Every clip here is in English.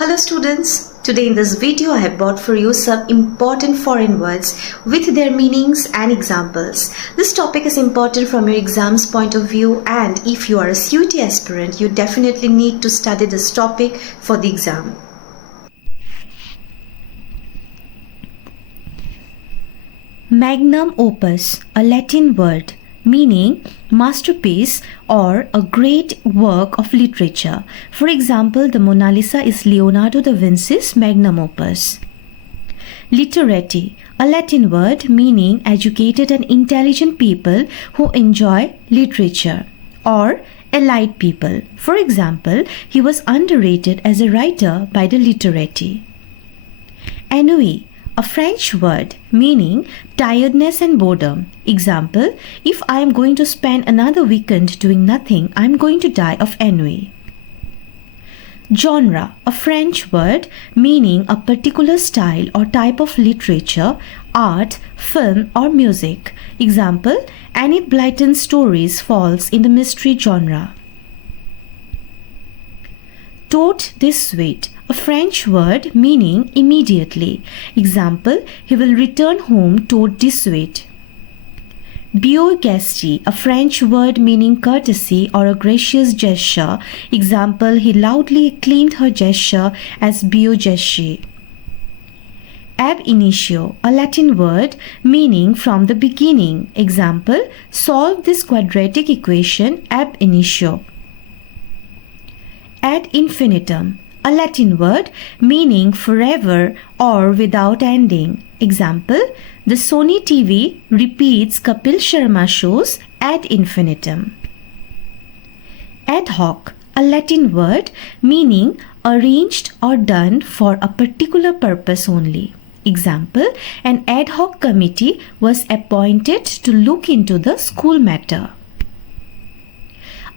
Hello students, today in this video I have brought for you some important foreign words with their meanings and examples. This topic is important from your exams point of view, and if you are a CUET aspirant, you definitely need to study this topic for the exam. Magnum opus, a Latin word meaning masterpiece or a great work of literature. For example, the Mona Lisa is Leonardo da Vinci's magnum opus. Literati, a Latin word meaning educated and intelligent people who enjoy literature, or elite people. For example, he was underrated as a writer by the literati. Ennui, a French word meaning tiredness and boredom. Example, if I am going to spend another weekend doing nothing, I am going to die of ennui. Genre, a French word meaning a particular style or type of literature, art, film or music. Example, Enid Blyton's stories falls in the mystery genre. Tout de suite, a French word meaning immediately. Example, he will return home tout de suite. Beau-geste, a French word meaning courtesy or a gracious gesture. Example, he loudly acclaimed her gesture as beau-geste. Ab initio, a Latin word meaning from the beginning. Example, solve this quadratic equation ab initio. Ad infinitum, a Latin word meaning forever or without ending. Example, the Sony TV repeats Kapil Sharma shows ad infinitum. Ad hoc, a Latin word meaning arranged or done for a particular purpose only. Example, an ad hoc committee was appointed to look into the school matter.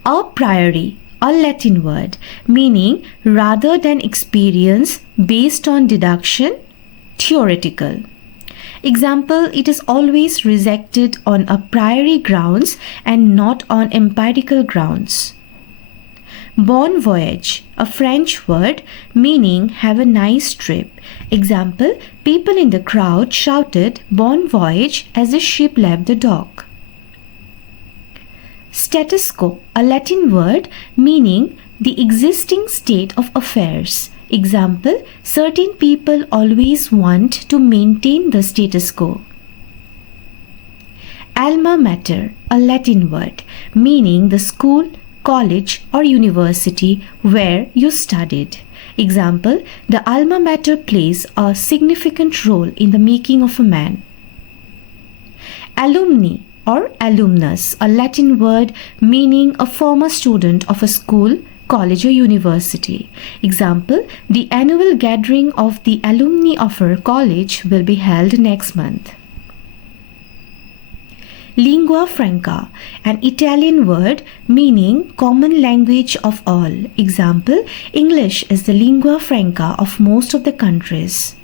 A priori, a Latin word meaning rather than experience based on deduction, theoretical. Example, it is always rejected on a priori grounds and not on empirical grounds. Bon voyage, a French word meaning have a nice trip. Example, people in the crowd shouted bon voyage as the ship left the dock. Status quo, a Latin word meaning the existing state of affairs. Example, certain people always want to maintain the status quo. Alma mater, a Latin word meaning the school, college or university where you studied. Example, the alma mater plays a significant role in the making of a man. Alumni or alumnus, a Latin word meaning a former student of a school, college or university. Example, the annual gathering of the alumni of our college will be held next month. Lingua franca, an Italian word meaning common language of all. Example, English is the lingua franca of most of the countries.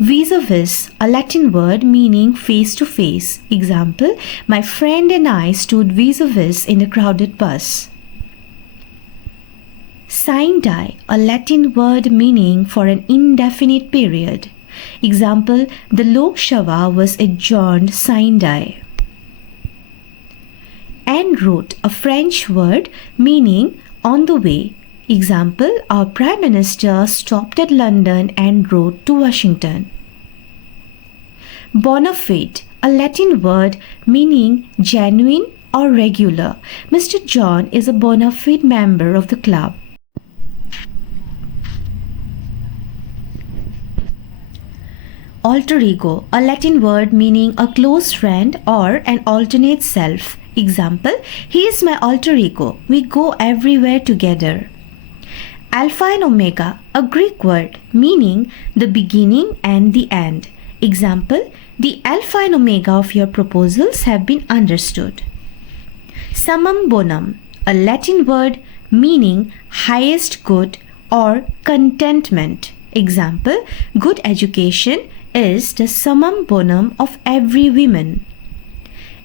Vis-a-vis, a Latin word meaning face to face. Example, my friend and I stood vis-a-vis in a crowded bus. Sine die, a Latin word meaning for an indefinite period. Example, the Lok Sabha was adjourned sine die. En route, a French word meaning on the way. Example, our Prime Minister stopped at London and rode to Washington. Bona fide, a Latin word meaning genuine or regular. Mr. John is a bona fide member of the club. Alter ego, a Latin word meaning a close friend or an alternate self. Example, he is my alter ego. We go everywhere together. Alpha and Omega, a Greek word meaning the beginning and the end. Example, the Alpha and Omega of your proposals have been understood. Summum bonum, a Latin word meaning highest good or contentment. Example, good education is the summum bonum of every woman.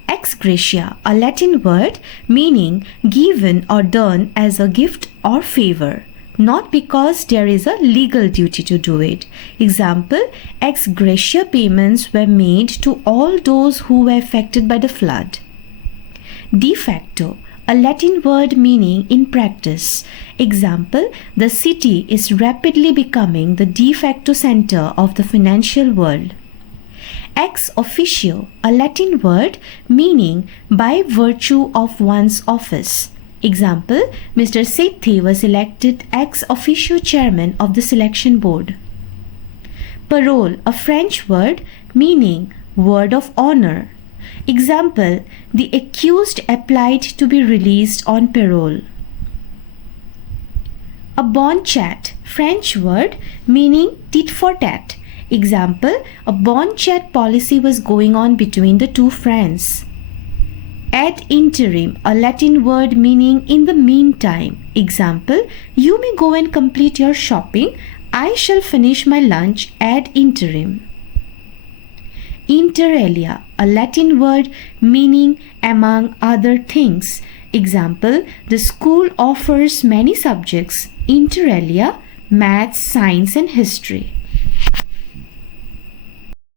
Ex gratia, a Latin word meaning given or done as a gift or favor. not because there is a legal duty to do it. Example, ex gratia payments were made to all those who were affected by the flood. De facto, a Latin word meaning in practice. Example, the city is rapidly becoming the de facto center of the financial world. Ex officio, a Latin word meaning by virtue of one's office. Example, Mr. Sethi was elected ex officio chairman of the selection board. Parole, a French word meaning word of honor. Example, the accused applied to be released on parole. A bon chat, French word meaning tit for tat. Example, a bon chat policy was going on between the two friends. Ad interim, a Latin word meaning in the meantime. Example, you may go and complete your shopping. I shall finish my lunch ad interim. Inter alia, a Latin word meaning among other things. Example, the school offers many subjects, inter alia, maths, science and history.